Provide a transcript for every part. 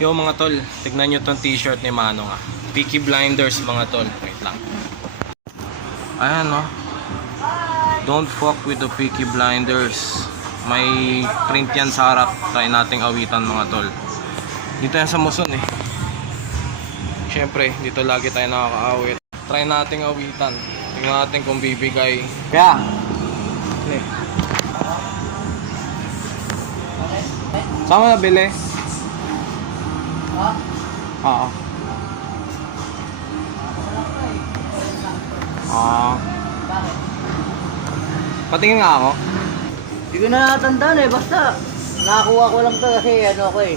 Yo mga tol, tignan nyo tong t-shirt ni Manong ah. Peaky Blinders mga tol. Wait lang. Ayan no. Don't fuck with the Peaky Blinders. May print yan sa harap. Try nating awitan mga tol. Dito yan sa Muson eh. Siyempre, dito lagi tayo nakakaawit. Try nating awitan. Tingnan natin kung bibigay. Kaya! Saan mo nabili? Oo. Patingin nga ako. Hindi ko na natandaan eh, basta nakakuha ko lang to kasi ano ako eh.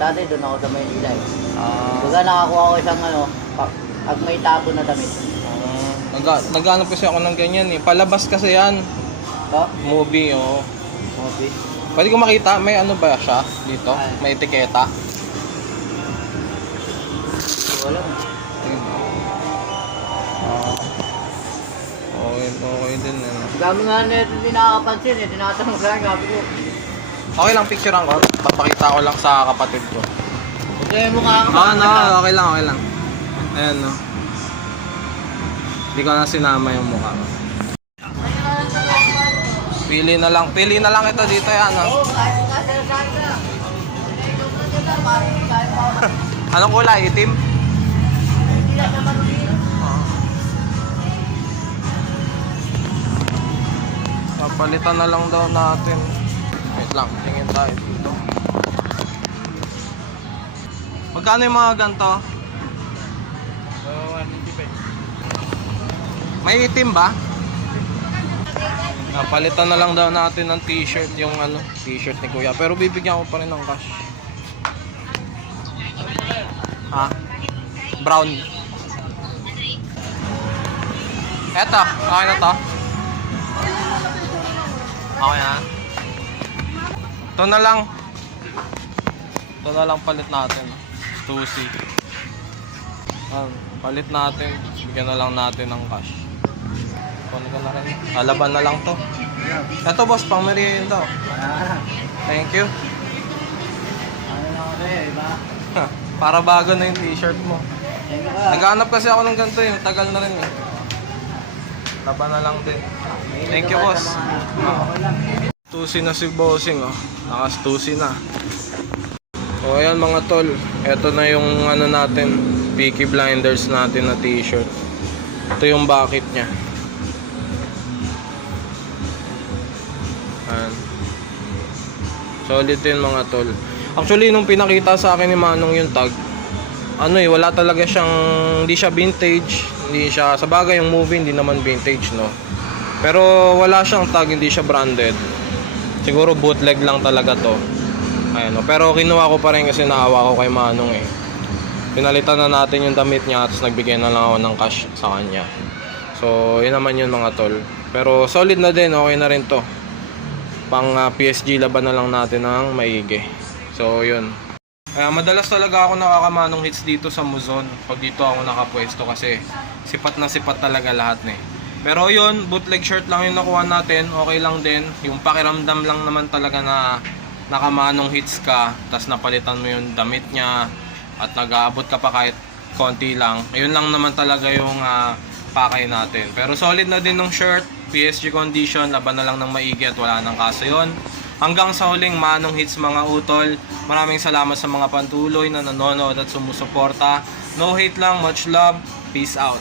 Dati doon ako sa Maynila eh. Baga nakakuha ko isang ano, pag may tapo na damit. Naghanap kasi ako ng ganyan eh. Palabas kasi yan. To? Movie oh. Movie. Pwede ko makita, may ano ba siya dito? May etiketa. Wala mo. Okay din eh. Dami nga na ito din nakakapansin eh. Tinatanong sa akin, sabi ko. Okay lang, picturean ko. Papakita ko lang sa kapatid ko. Okay mo nga Okay lang. Ayan no. Hindi ko na sinama yung mukha ko. Pili na lang ito dito yan no. Anong kulay? Itim? Papalitan na lang daw natin. Wait lang, tingin tayo dito. Magkano yung mga ganito? May itim ba? Palitan na lang daw natin ng t-shirt yung ano, t-shirt ni Kuya. Pero bibigyan ko pa rin ng cash. Ha? Brown. Eto, okay na to. Okay na. Ito na lang palit natin. Stussy. Palit natin. Bigyan na lang natin ng cash. Kunin ko na rin. Lalaban na lang to. Ito boss, pang merienda. Thank you. Ano lang ako eh, iba? Para bago na yung t-shirt mo. Naghanap kasi ako ng ganito yung tagal na rin eh. Laban na lang din. Thank you boss. Stussy na si bossing oh. Naka-stussy na. O ayan mga tol. Ito na yung ano natin. Peaky Blinders natin na t-shirt. Ito yung bucket niya. Ayan. Solid din mga tol. Actually nung pinakita sa akin ni Manong yung tag, ano eh, wala talaga siyang, hindi siya vintage, hindi siya, sa bagay yung movie hindi naman vintage no. Pero wala siyang tag, hindi siya branded. Siguro bootleg lang talaga to. Ayan no. Pero kinuha ko pa rin kasi naawa ko kay Manong eh. Pinalitan na natin yung damit niya at nagbigay na lang ako ng cash sa kanya. So yun naman yun mga tol. Pero solid na din, okay na rin to. Pang PSG laban na lang natin ng maigi. So yun. Madalas talaga ako nakakamanong hits dito sa Muzon pag dito ako nakapwesto kasi sipat na sipat talaga lahat eh. Pero yun, bootleg shirt lang yung nakuha natin, okay lang din. Yung pakiramdam lang naman talaga na nakamanong hits ka, tas napalitan mo yung damit niya at nag-aabot ka pa kahit konti lang. Ayun lang naman talaga yung pakay natin. Pero solid na din ng shirt, PSG condition, laban na lang ng maigi at wala nang kaso yun. Hanggang sa huling Manong Hits mga utol, maraming salamat sa mga pantuloy na nanonood at sumusuporta. No hate lang, much love, peace out.